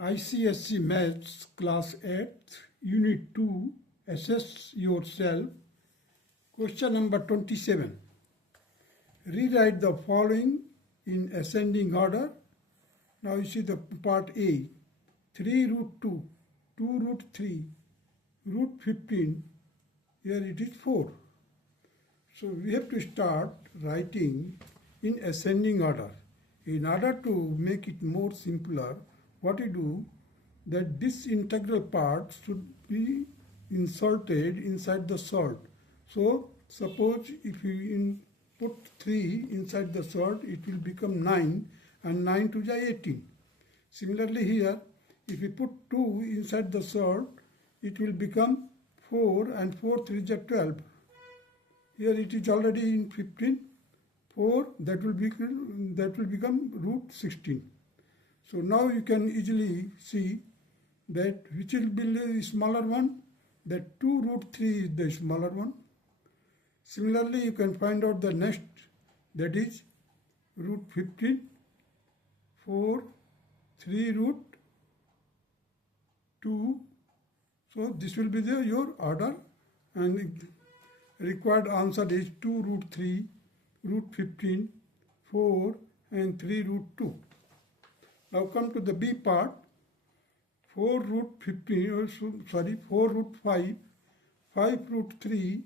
ICSE Maths Class 8, Unit 2, Assess Yourself. Question number 27. Rewrite the following in ascending order. Now you see the part A. 3 root 2, 2 root 3, root 15. Here it is 4. So we have to start writing in ascending order. In order to make it more simpler, what you do, that this integral part should be inserted inside the salt. So suppose if you put 3 inside the salt, it will become 9, and 9 to the 18. Similarly here, if you put 2 inside the salt, it will become 4, and 4 3 is 12. Here it is already in 15. 4, that will become root 16. So now you can easily see that which will be the smaller one, that 2 root 3 is the smaller one. Similarly, you can find out the next, that is root 15, 4, 3 root 2. So this will be your order, and required answer is 2 root 3, root 15, 4 and 3 root 2. Now come to the B part. 4 root 4 root 5, 5 root 3,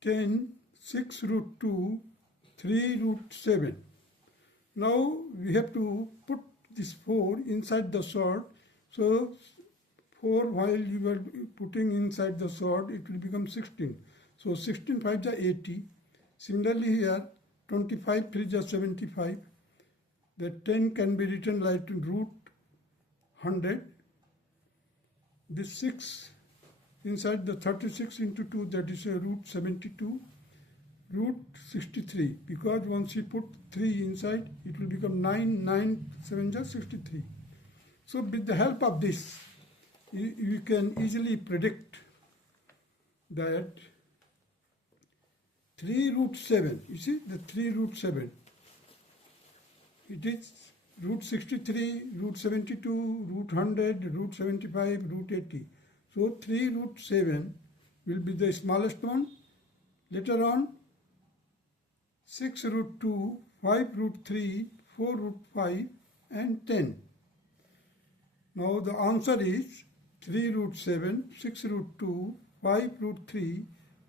10, 6 root 2, 3 root 7. Now we have to put this 4 inside the salt. So 4, while you are putting inside the salt, it will become 16. So 16 5 is 80. Similarly here, 25 3 is 75. The 10 can be written like root 100. This 6 inside the 36 into 2, that is a root 72. Root 63, because once you put 3 inside, it will become 9, 9, 7 is 63. So with the help of this, you can easily predict that 3 root 7, you see the 3 root 7, it is root 63, root 72, root 100, root 75, root 80. So 3 root 7 will be the smallest one. Later on, 6 root 2, 5 root 3, 4 root 5 and 10. Now the answer is 3 root 7, 6 root 2, 5 root 3,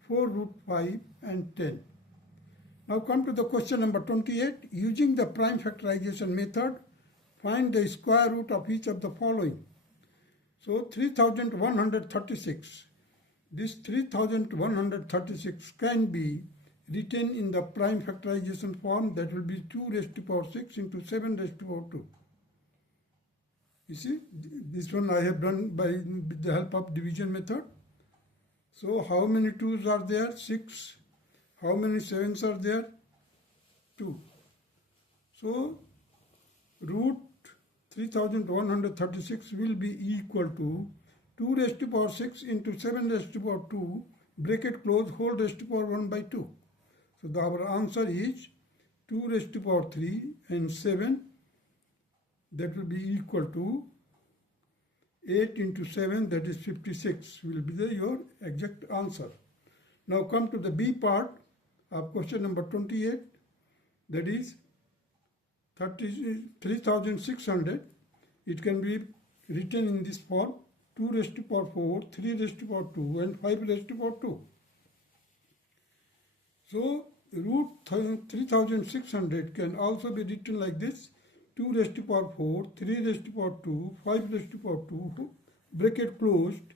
4 root 5 and 10. Now come to the question number 28. Using the prime factorization method, find the square root of each of the following. So 3136. This 3136 can be written in the prime factorization form, that will be 2 raised to power 6 into 7 raised to power 2. You see, this one I have done with the help of division method. So how many 2's are there? 6. How many 7's are there? 2. So root 3136 will be equal to 2 raised to power 6 into 7 raised to power 2, bracket close, whole raised to power 1 by 2. So our answer is 2 raised to power 3 and 7. That will be equal to 8 into 7, that is 56, will be your exact answer. Now come to the B part of question number 28, that is 3600. It can be written in this form: 2 raised to power 4, 3 raised to power 2 and 5 raised to power 2. So root 3600 can also be written like this: 2 raised to power 4, 3 raised to power 2, 5 raised to power 2, bracket closed,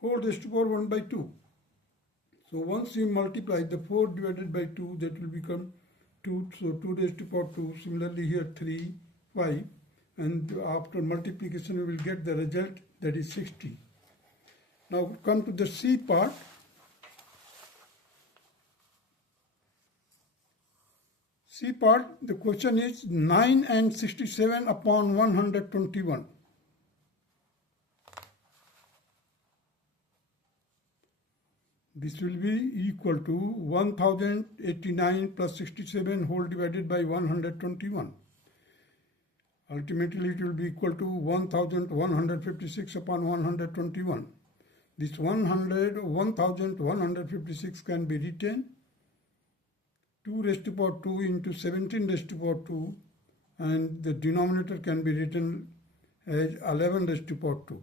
4 raised to power 1 by 2. So once you multiply the 4 divided by 2, that will become 2. So 2 raised to power 2. Similarly here 3, 5. And after multiplication, we will get the result, that is 60. Now come to the C part. C part, the question is 9 and 67 upon 121. This will be equal to 1089 plus 67 whole divided by 121. Ultimately, it will be equal to 1156 upon 121. This 1156 can be written 2 raised to power 2 into 17 raised to power 2, and the denominator can be written as 11 raised to power 2.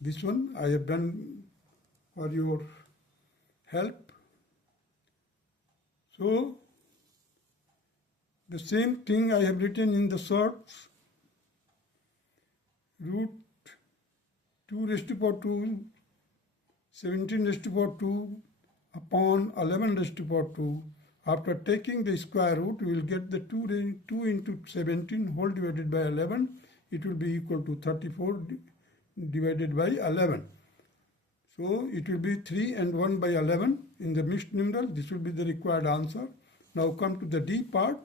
This one I have done for your help. So, the same thing I have written in the sorts. Root 2 raised to power 2, 17 raised to power 2 upon 11 raised to power 2. After taking the square root, we will get the 2 into 17 whole divided by 11. It will be equal to 34 divided by 11. So it will be 3 and 1 by 11 in the mixed numeral. This will be the required answer. Now come to the D part,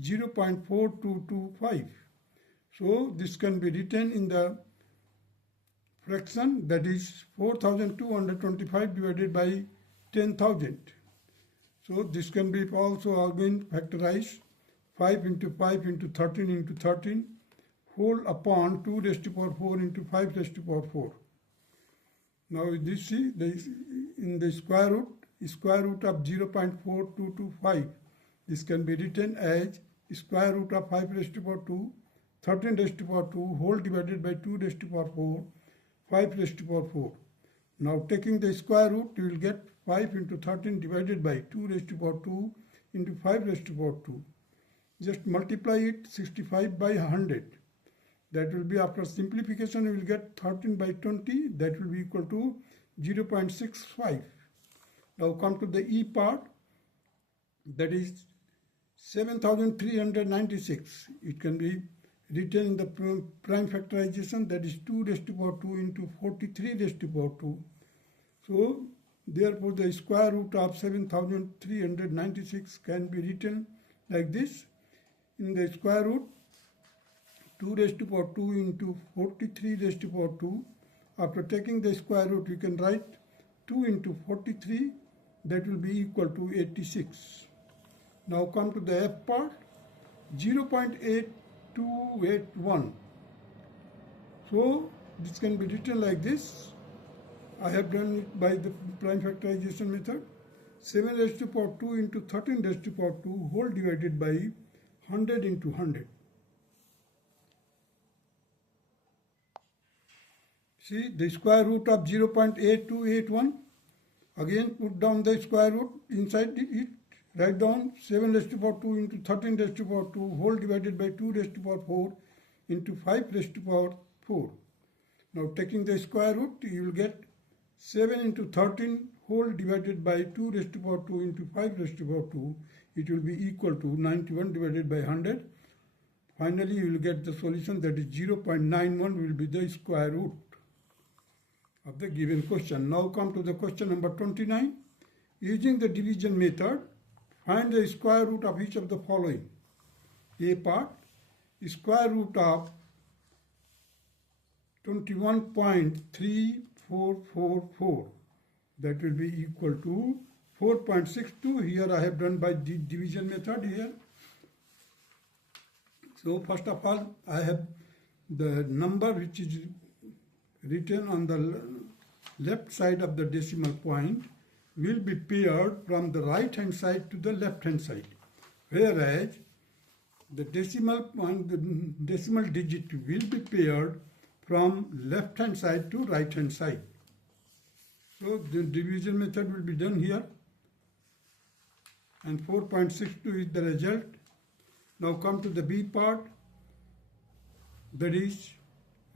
0.4225. So this can be written in the fraction, that is 4,225 divided by 10,000. So this can be also again factorized, 5 into 5 into 13 into 13 whole upon 2 raised to power 4 into 5 raised to power 4. Now this see in the square root of 0.4225. This can be written as square root of 5 raised to power 2, 13 raised to power 2 whole divided by 2 raised to power 4, 5 raised to power 4. Now taking the square root, you will get 5 into 13 divided by 2 raised to power 2 into 5 raised to power 2. Just multiply it 65 by 100. That will be, after simplification, you will get 13 by 20. That will be equal to 0.65. Now come to the E part. That is 7,396. It can be written in the prime factorization. That is 2 raised to power 2 into 43 raised to power 2. So therefore, the square root of 7,396 can be written like this. In the square root, 2 raised to power 2 into 43 raised to power 2. After taking the square root, you can write 2 into 43. That will be equal to 86. Now come to the F part, 0.8281. So this can be written like this. I have done it by the prime factorization method. 7 raised to power 2 into 13 raised to power 2 whole divided by 100 into 100. See the square root of 0.8281. Again put down the square root inside it. Write down 7 raised to power 2 into 13 raised to power 2 whole divided by 2 raised to power 4 into 5 raised to power 4. Now taking the square root, you will get 7 into 13 whole divided by 2 raised to power 2 into 5 raised to power 2. It will be equal to 91 divided by 100. Finally, you will get the solution, that is 0.91 will be the square root of the given question. Now come to the question number 29. Using the division method, find the square root of each of the following. A part, square root of 21.3444. That will be equal to 4.62. Here I have done by the division method here. So first of all, I have the number which is written on the left side of the decimal point will be paired from the right hand side to the left hand side, whereas the decimal point, the decimal digit will be paired from left hand side to right hand side. So the division method will be done here, and 4.62 is the result. Now come to the B part, that is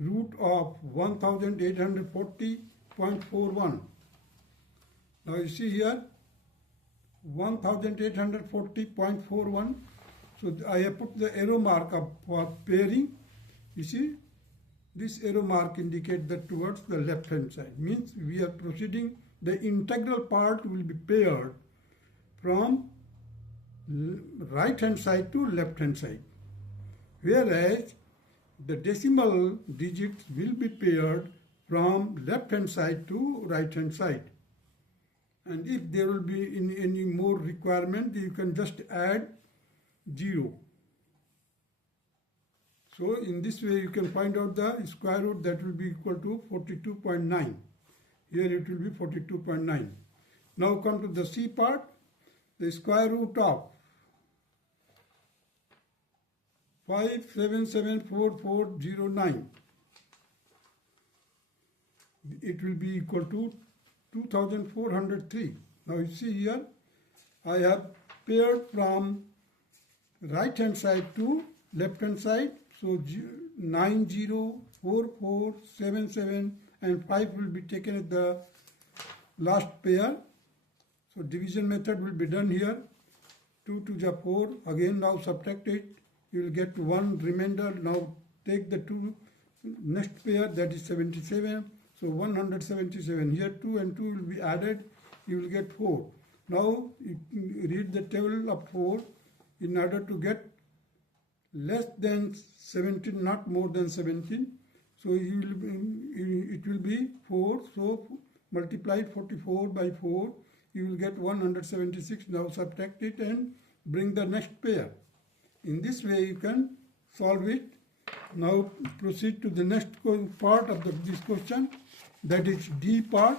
root of 1840.41. Now you see here 1840.41. So I have put the arrow mark up for pairing. You see, this arrow mark indicates that towards the left hand side. Means we are proceeding, the integral part will be paired from right hand side to left hand side, whereas the decimal digits will be paired from left hand side to right hand side. And if there will be any more requirement, you can just add 0. So in this way you can find out the square root, that will be equal to 42.9. Here it will be 42.9. Now come to the C part. The square root of 5774409. It will be equal to 2403. Now you see here, I have paired from right hand side to left hand side. So 904477 and 5 will be taken as the last pair. So division method will be done here. 2 to the 4. Again now subtract it. You will get 1 remainder. Now take the 2 next pair, that is 77. So 177. Here 2 and 2 will be added. You will get 4. Now you read the table of 4 in order to get less than 17, not more than 17. So it will be 4. So multiply 44 by 4. You will get 176. Now subtract it and bring the next pair. In this way you can solve it. Now proceed to the next part of this question, that is D part.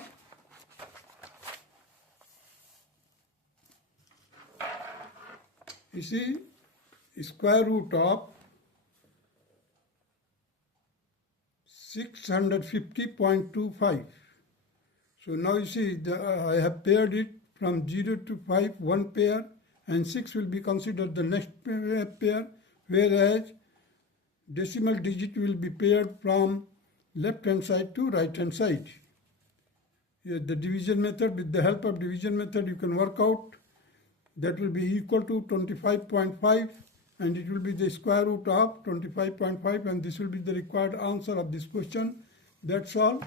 You see, square root of 650.25. So now you see, I have paired it from 0 to 5, one pair, and 6 will be considered the next pair, whereas decimal digit will be paired from left hand side to right hand side. Here the division method, with the help of division method you can work out. That will be equal to 25.5, and it will be the square root of 25.5, and this will be the required answer of this question. That's all.